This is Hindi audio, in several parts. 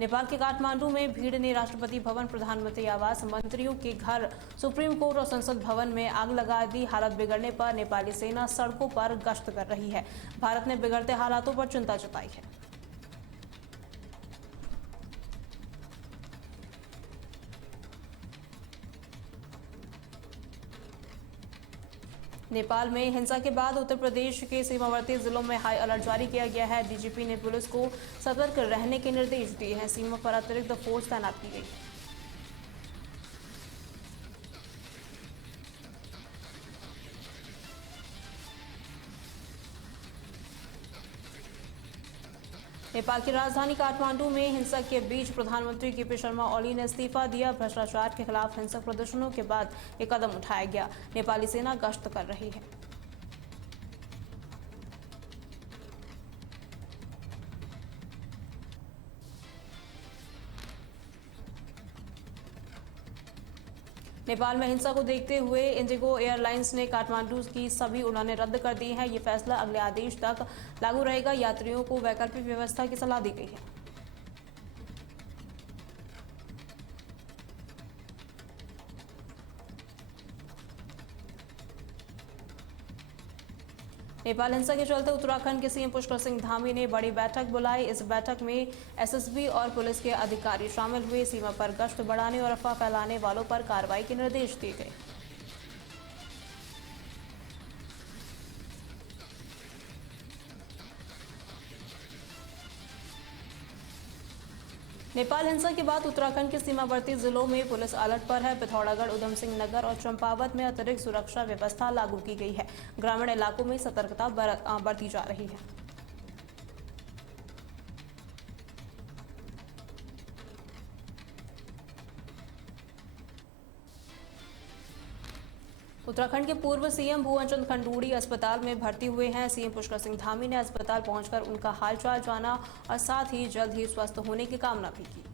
नेपाल के काठमांडू में भीड़ ने राष्ट्रपति भवन, प्रधानमंत्री आवास, मंत्रियों के घर, सुप्रीम कोर्ट और संसद भवन में आग लगा दी। हालत बिगड़ने पर नेपाली सेना सड़कों पर गश्त कर रही है। भारत ने बिगड़ते हालातों पर चिंता जताई है। नेपाल में हिंसा के बाद उत्तर प्रदेश के सीमावर्ती जिलों में हाई अलर्ट जारी किया गया है। डीजीपी ने पुलिस को सतर्क रहने के निर्देश दिए हैं। सीमा पर अतिरिक्त फोर्स तैनात की गई है। नेपाल की राजधानी काठमांडू में हिंसा के बीच प्रधानमंत्री केपी शर्मा ओली ने इस्तीफा दिया। भ्रष्टाचार के खिलाफ हिंसक प्रदर्शनों के बाद ये कदम उठाया गया। नेपाली सेना गश्त कर रही है। नेपाल में हिंसा को देखते हुए इंडिगो एयरलाइंस ने काठमांडू की सभी उड़ानें रद्द कर दी हैं। ये फैसला अगले आदेश तक लागू रहेगा। यात्रियों को वैकल्पिक व्यवस्था की सलाह दी गई है। नेपाल हिंसा के चलते उत्तराखंड के सीएम पुष्कर सिंह धामी ने बड़ी बैठक बुलाई। इस बैठक में एसएसबी और पुलिस के अधिकारी शामिल हुए। सीमा पर गश्त बढ़ाने और अफवाह फैलाने वालों पर कार्रवाई के निर्देश दिए गए। नेपाल हिंसा के बाद उत्तराखंड के सीमावर्ती जिलों में पुलिस अलर्ट पर है। पिथौरागढ़, उधम सिंह नगर और चंपावत में अतिरिक्त सुरक्षा व्यवस्था लागू की गई है। ग्रामीण इलाकों में सतर्कता बरती जा रही है। उत्तराखंड के पूर्व सीएम भुवन चंद खंडूड़ी अस्पताल में भर्ती हुए हैं। सीएम पुष्कर सिंह धामी ने अस्पताल पहुंचकर उनका हालचाल जाना और साथ ही जल्द ही स्वस्थ होने की कामना भी की।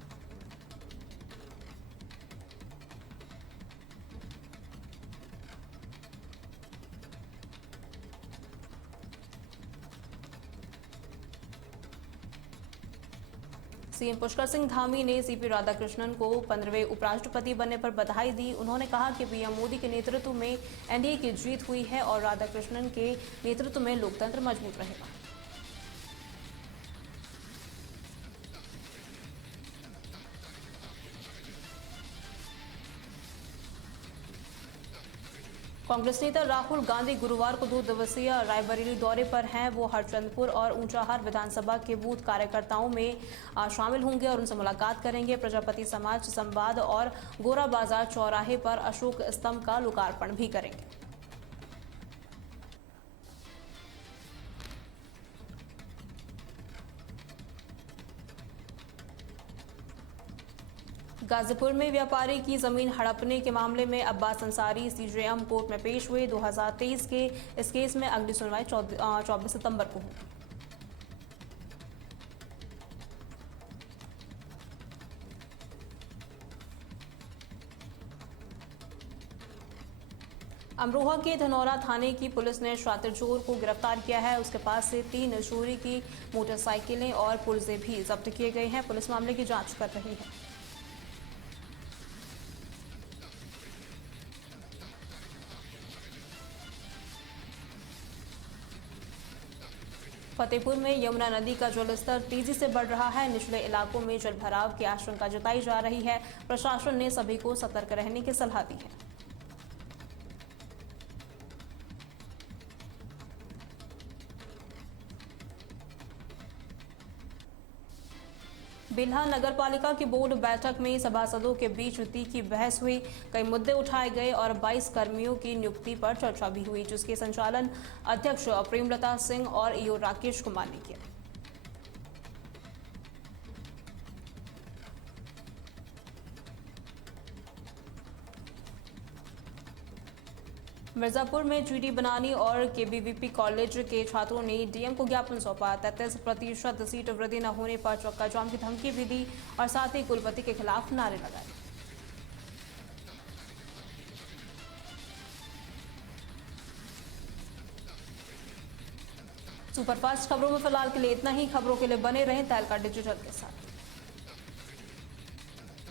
सीएम पुष्कर सिंह धामी ने सीपी राधाकृष्णन को 15वें उपराष्ट्रपति बनने पर बधाई दी। उन्होंने कहा कि पीएम मोदी के नेतृत्व में एनडीए की जीत हुई है और राधाकृष्णन के नेतृत्व में लोकतंत्र मजबूत रहेगा। कांग्रेस नेता राहुल गांधी गुरुवार को 2 दिवसीय रायबरेली दौरे पर हैं। वो हरचंदपुर और ऊंचाहार विधानसभा के बूथ कार्यकर्ताओं में शामिल होंगे और उनसे मुलाकात करेंगे। प्रजापति समाज संवाद और गोरा बाजार चौराहे पर अशोक स्तंभ का लोकार्पण भी करेंगे। गाजीपुर में व्यापारी की जमीन हड़पने के मामले में अब्बास अंसारी सीजेएम कोर्ट में पेश हुए। 2023 के इस केस में अगली सुनवाई 24 सितंबर को होगी। अमरोहा के धनौरा थाने की पुलिस ने शातिर चोर को गिरफ्तार किया है। उसके पास से 3 चोरी की मोटरसाइकिलें और पुर्जे भी जब्त किए गए हैं। पुलिस मामले की जांच कर रही है। फतेहपुर में यमुना नदी का जलस्तर तेजी से बढ़ रहा है। निचले इलाकों में जलभराव की आशंका जताई जा रही है। प्रशासन ने सभी को सतर्क रहने की सलाह दी है। बिल्हा नगर पालिका की बोर्ड बैठक में सभासदों के बीच तीखी बहस हुई। कई मुद्दे उठाए गए और 22 कर्मियों की नियुक्ति पर चर्चा भी हुई, जिसके संचालन अध्यक्ष प्रेमलता सिंह और ईओ राकेश कुमार ने किया। मिर्जापुर में जीडी बनानी और केबीवीपी कॉलेज के छात्रों ने डीएम को ज्ञापन सौंपा। 33% सीट वृद्धि न होने पर चक्का जाम की धमकी भी दी और साथ ही कुलपति के खिलाफ नारे लगाए। सुपरफास्ट खबरों में फिलहाल के लिए इतना ही। खबरों के लिए बने रहें तहलका डिजिटल के साथ।